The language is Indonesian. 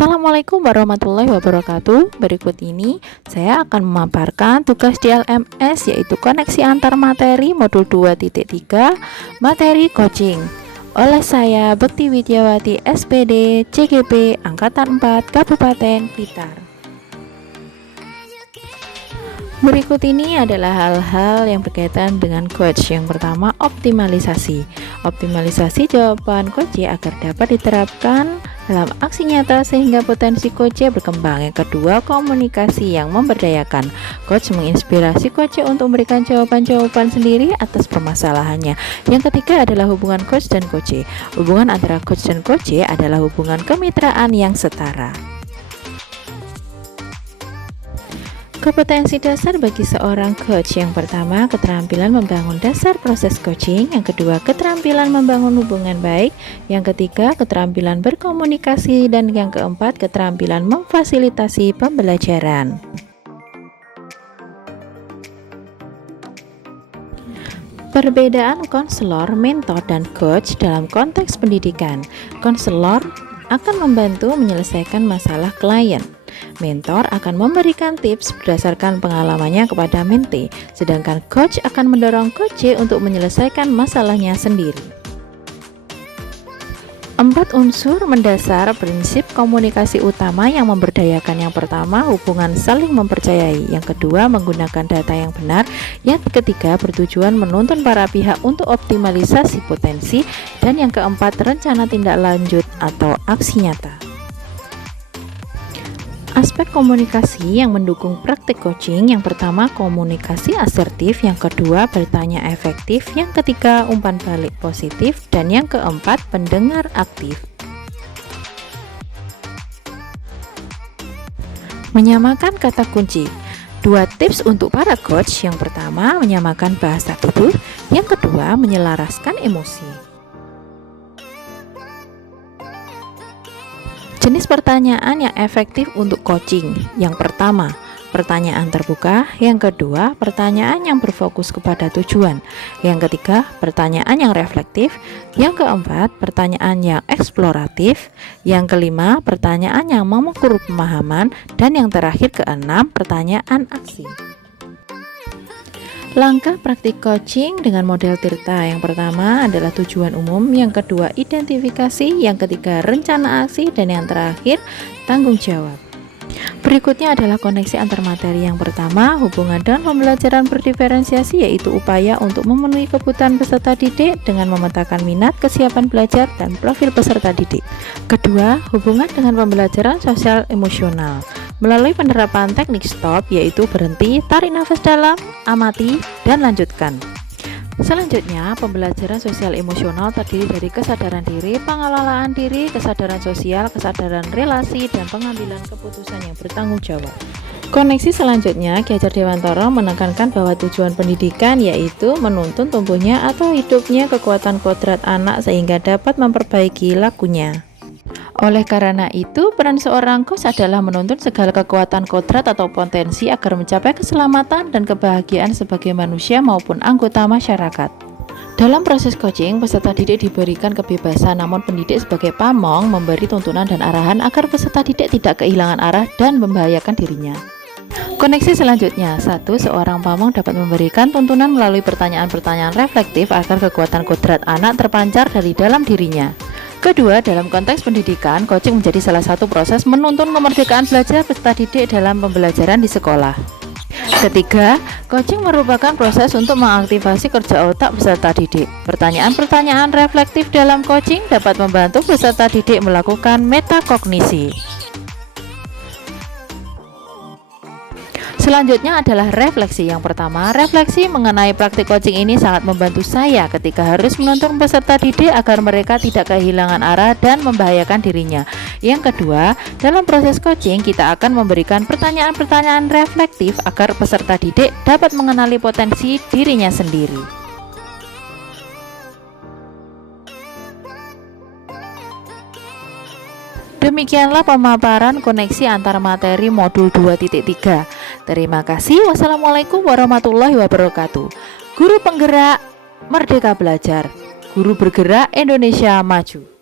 Assalamualaikum warahmatullahi wabarakatuh. Berikut ini saya akan memaparkan tugas di LMS, yaitu koneksi antar materi modul 2.3 materi coaching oleh saya Bekti Widyawati SPD CGP Angkatan 4 Kabupaten Blitar. Berikut ini adalah hal-hal yang berkaitan dengan coach. Yang pertama, optimalisasi. Optimalisasi jawaban coach agar dapat diterapkan dalam aksi nyata sehingga potensi coach berkembang. Yang kedua, komunikasi yang memberdayakan. Coach menginspirasi coach untuk memberikan jawaban-jawaban sendiri atas permasalahannya. Yang ketiga adalah hubungan coach dan coach. Hubungan antara coach dan coach adalah hubungan kemitraan yang setara. Kompetensi dasar bagi seorang coach. Yang pertama, keterampilan membangun dasar proses coaching. Yang kedua, keterampilan membangun hubungan baik. Yang ketiga, keterampilan berkomunikasi. Dan yang keempat, keterampilan memfasilitasi pembelajaran. Perbedaan konselor, mentor, dan coach dalam konteks pendidikan. Konselor akan membantu menyelesaikan masalah klien. Mentor akan memberikan tips berdasarkan pengalamannya kepada mentee, sedangkan coach akan mendorong coach untuk menyelesaikan masalahnya sendiri. 4 unsur mendasar prinsip komunikasi utama yang memberdayakan. Yang pertama, hubungan saling mempercayai. Yang kedua, menggunakan data yang benar. Yang ketiga, bertujuan menuntun para pihak untuk optimalisasi potensi. Dan yang keempat, rencana tindak lanjut atau aksi nyata. Aspek komunikasi yang mendukung praktik coaching. Yang pertama, komunikasi asertif. Yang kedua, bertanya efektif. Yang ketiga, umpan balik positif. Dan yang keempat, pendengar aktif. Menyamakan kata kunci. 2 tips untuk para coach. Yang pertama, menyamakan bahasa tubuh. Yang kedua, menyelaraskan emosi. Jenis pertanyaan yang efektif untuk coaching. Yang pertama, pertanyaan terbuka. Yang kedua, pertanyaan yang berfokus kepada tujuan. Yang ketiga, pertanyaan yang reflektif. Yang keempat, pertanyaan yang eksploratif. Yang kelima, pertanyaan yang mengukur pemahaman. Dan yang terakhir, keenam, pertanyaan aksi. Langkah praktik coaching dengan model Tirta. Yang pertama adalah tujuan umum, yang kedua identifikasi, yang ketiga rencana aksi, dan yang terakhir tanggung jawab. Berikutnya adalah koneksi antar materi. Yang pertama, hubungan dengan pembelajaran berdiferensiasi, yaitu upaya untuk memenuhi kebutuhan peserta didik dengan memetakan minat, kesiapan belajar, dan profil peserta didik. Kedua, hubungan dengan pembelajaran sosial emosional melalui penerapan teknik stop, yaitu berhenti, tarik nafas dalam, amati, dan lanjutkan. Selanjutnya, pembelajaran sosial emosional terdiri dari kesadaran diri, pengelolaan diri, kesadaran sosial, kesadaran relasi, dan pengambilan keputusan yang bertanggung jawab. Koneksi selanjutnya, Ki Hajar Dewantara menekankan bahwa tujuan pendidikan yaitu menuntun tumbuhnya atau hidupnya kekuatan kodrat anak sehingga dapat memperbaiki lakunya. Oleh karena itu, peran seorang coach adalah menuntun segala kekuatan kodrat atau potensi agar mencapai keselamatan dan kebahagiaan sebagai manusia maupun anggota masyarakat. Dalam proses coaching, peserta didik diberikan kebebasan, namun pendidik sebagai pamong memberi tuntunan dan arahan agar peserta didik tidak kehilangan arah dan membahayakan dirinya. Koneksi selanjutnya. 1. Seorang pamong dapat memberikan tuntunan melalui pertanyaan-pertanyaan reflektif agar kekuatan kodrat anak terpancar dari dalam dirinya. Kedua, dalam konteks pendidikan, coaching menjadi salah satu proses menuntun kemerdekaan belajar peserta didik dalam pembelajaran di sekolah. Ketiga, coaching merupakan proses untuk mengaktifasi kerja otak peserta didik. Pertanyaan-pertanyaan reflektif dalam coaching dapat membantu peserta didik melakukan metakognisi. Selanjutnya adalah refleksi. Yang pertama, refleksi mengenai praktik coaching ini sangat membantu saya ketika harus menuntun peserta didik agar mereka tidak kehilangan arah dan membahayakan dirinya. Yang kedua, dalam proses coaching kita akan memberikan pertanyaan-pertanyaan reflektif agar peserta didik dapat mengenali potensi dirinya sendiri. Demikianlah pemaparan koneksi antar materi modul 2.3. Terima kasih. Wassalamualaikum warahmatullahi wabarakatuh. Guru penggerak Merdeka Belajar. Guru bergerak Indonesia Maju.